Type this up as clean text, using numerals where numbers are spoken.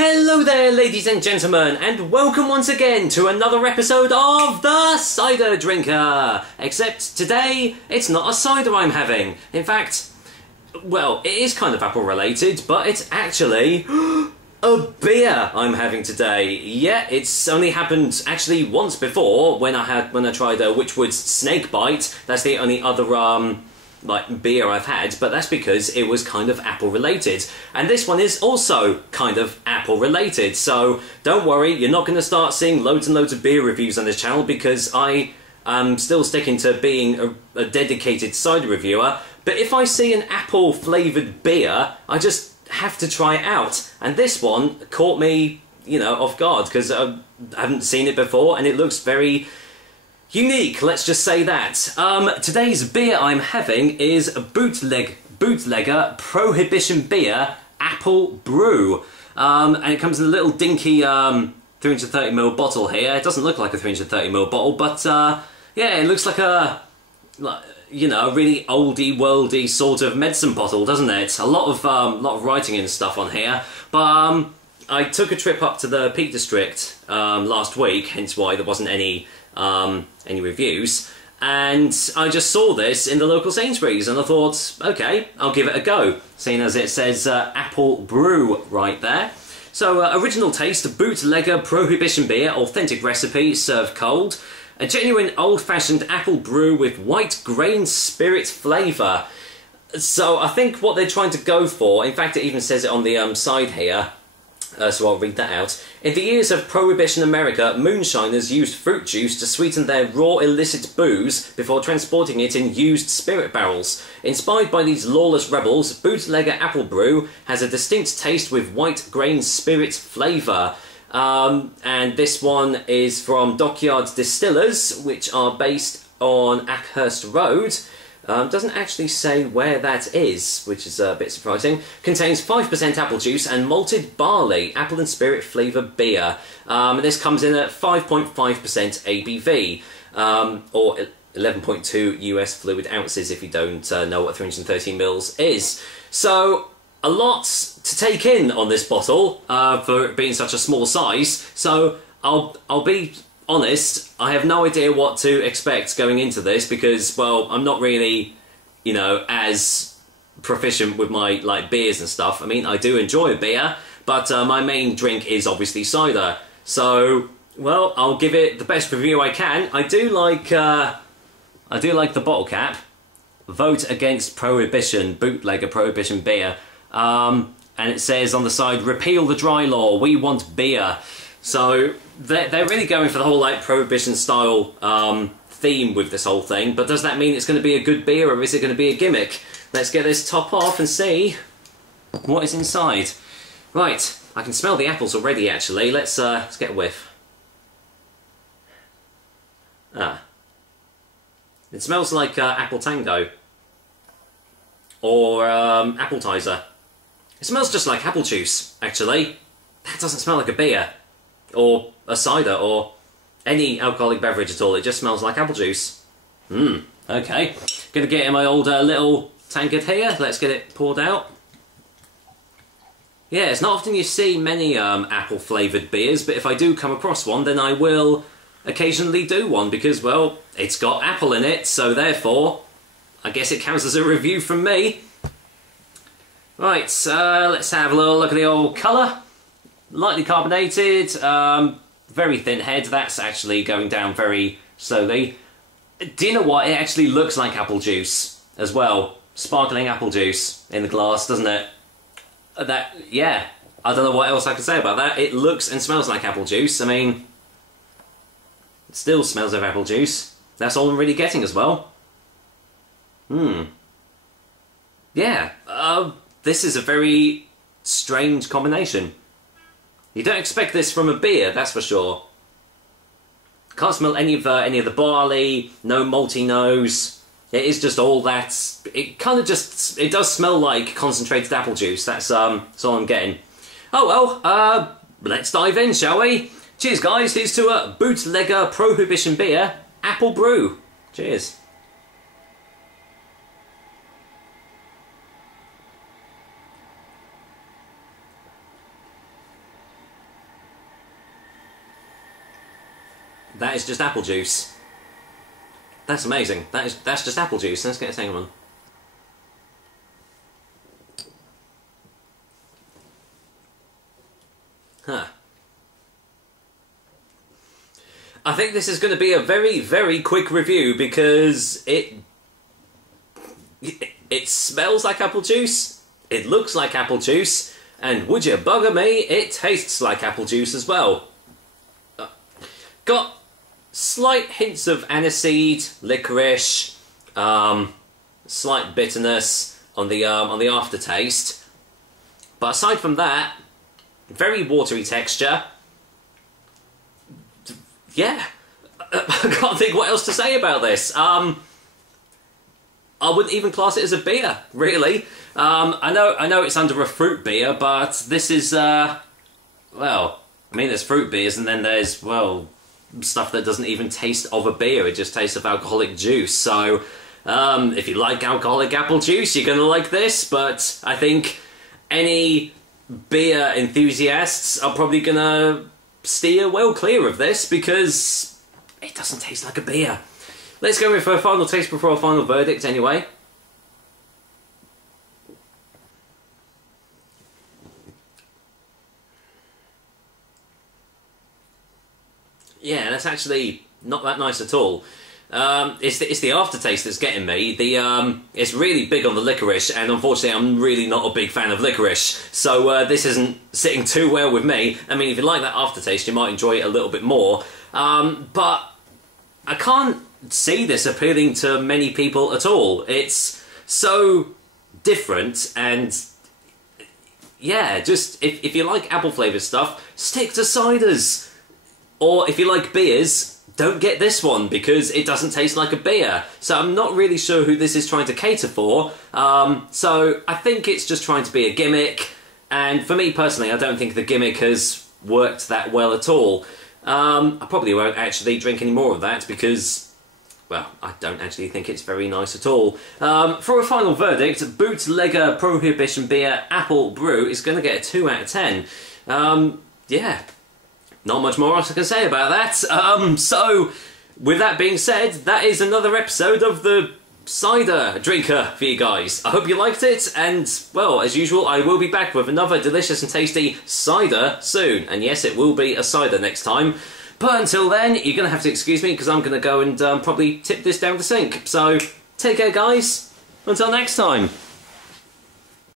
Hello there, ladies and gentlemen, and welcome once again to another episode of The Cider Drinker. Except today, it's not a cider I'm having. In fact, well, it is kind of apple related, but it's actually a beer I'm having today. Yeah, it's only happened actually once before when I tried Witchwood's Snake Bite. That's the only other beer I've had, but that's because it was kind of apple related. And this one is also kind of apple related, so don't worry, you're not going to start seeing loads and loads of beer reviews on this channel because I am still sticking to being a dedicated cider reviewer. But if I see an apple flavoured beer, I just have to try it out. And this one caught me, off guard because I haven't seen it before and it looks very unique, let's just say that. Today's beer I'm having is a Bootlegger Prohibition Beer Apple Brew. And it comes in a little dinky 330ml bottle here. It doesn't look like a 330ml bottle, but yeah, it looks like a really oldie worldy sort of medicine bottle, doesn't it? A lot of writing and stuff on here. But I took a trip up to the Peak District last week, hence why there wasn't any reviews, and I just saw this in the local Sainsbury's and I thought, okay, I'll give it a go, seeing as it says Apple Brew right there. So original taste, Bootlegger Prohibition Beer, authentic recipe, served cold. A genuine old-fashioned apple brew with white grain spirit flavour. So I think what they're trying to go for, in fact it even says it on the side here, so I'll read that out. In the years of Prohibition America, moonshiners used fruit juice to sweeten their raw illicit booze before transporting it in used spirit barrels. Inspired by these lawless rebels, Bootlegger Apple Brew has a distinct taste with white grain spirit flavour. And this one is from Dockyard Distillers, which are based on Ackhurst Road. Doesn't actually say where that is, which is a bit surprising. Contains 5% apple juice and malted barley, apple and spirit flavour beer. This comes in at 5.5% ABV, or 11.2 US fluid ounces if you don't know what 313 mils is. So, a lot to take in on this bottle for it being such a small size. So, I'll be honest, I have no idea what to expect going into this because, well, I'm not really, as proficient with my, beers and stuff. I mean, I do enjoy a beer, but my main drink is obviously cider. So, well, I'll give it the best review I can. I do like the bottle cap. Vote against Prohibition, Bootlegger Prohibition Beer. And it says on the side, repeal the dry law, we want beer. So they're really going for the whole Prohibition style theme with this whole thing, but does that mean it's going to be a good beer or is it going to be a gimmick? Let's get this top off and see what is inside. Right, I can smell the apples already actually. Let's get a whiff. It smells like Apple Tango or Appletiser. It smells just like apple juice actually. That doesn't smell like a beer or a cider, or any alcoholic beverage at all. It just smells like apple juice. Okay. Gonna get in my old little tankard here. Let's get it poured out. Yeah, it's not often you see many apple-flavoured beers, but if I do come across one, then I will occasionally do one, because, well, it's got apple in it, so therefore, I guess it counts as a review from me. Right, let's have a little look at the old colour. Lightly carbonated, very thin head. That's actually going down very slowly. Do you know what? It actually looks like apple juice as well. Sparkling apple juice in the glass, doesn't it? Yeah. I don't know what else I can say about that. It looks and smells like apple juice. I mean, it still smells of apple juice. That's all I'm really getting as well. Yeah. This is a very strange combination. You don't expect this from a beer, that's for sure. Can't smell any of the barley, no malty nose. It is just all that. It kind of just, it does smell like concentrated apple juice. That's all I'm getting. Oh well, let's dive in, shall we? Cheers, guys. Here's to a Bootlegger Prohibition Beer Apple Brew. Cheers. That is just apple juice. That's amazing. That's just apple juice. Let's get a second one. Huh. I think this is going to be a very, very quick review because it smells like apple juice, it looks like apple juice, and would you bugger me, it tastes like apple juice as well. Got slight hints of aniseed, licorice, slight bitterness on the aftertaste, but aside from that, very watery texture. Yeah, I can't think what else to say about this. I wouldn't even class it as a beer, really. I know it's under a fruit beer, but this is, well, I mean, there's fruit beers, and then there's, well, stuff that doesn't even taste of a beer. It just tastes of alcoholic juice. So, if you like alcoholic apple juice, you're gonna like this. But I think any beer enthusiasts are probably gonna steer well clear of this because it doesn't taste like a beer. Let's go in for a final taste before our final verdict anyway. Yeah, that's actually not that nice at all. It's the aftertaste that's getting me. It's really big on the licorice, and unfortunately I'm really not a big fan of licorice, so this isn't sitting too well with me. I mean, if you like that aftertaste, you might enjoy it a little bit more, but I can't see this appealing to many people at all. It's so different, and yeah, just if you like apple flavoured stuff, stick to ciders. Or if you like beers, don't get this one because it doesn't taste like a beer. So I'm not really sure who this is trying to cater for. So I think it's just trying to be a gimmick. And for me personally, I don't think the gimmick has worked that well at all. I probably won't actually drink any more of that because, well, I don't actually think it's very nice at all. For a final verdict, Bootlegger Prohibition Beer Apple Brew is going to get a 2 out of 10. Yeah. Not much more else I can say about that. So, with that being said, that is another episode of the Cider Drinker for you guys. I hope you liked it, and, well, as usual, I will be back with another delicious and tasty cider soon. And yes, it will be a cider next time. But until then, you're going to have to excuse me, because I'm going to go and probably tip this down the sink. So, take care, guys. Until next time.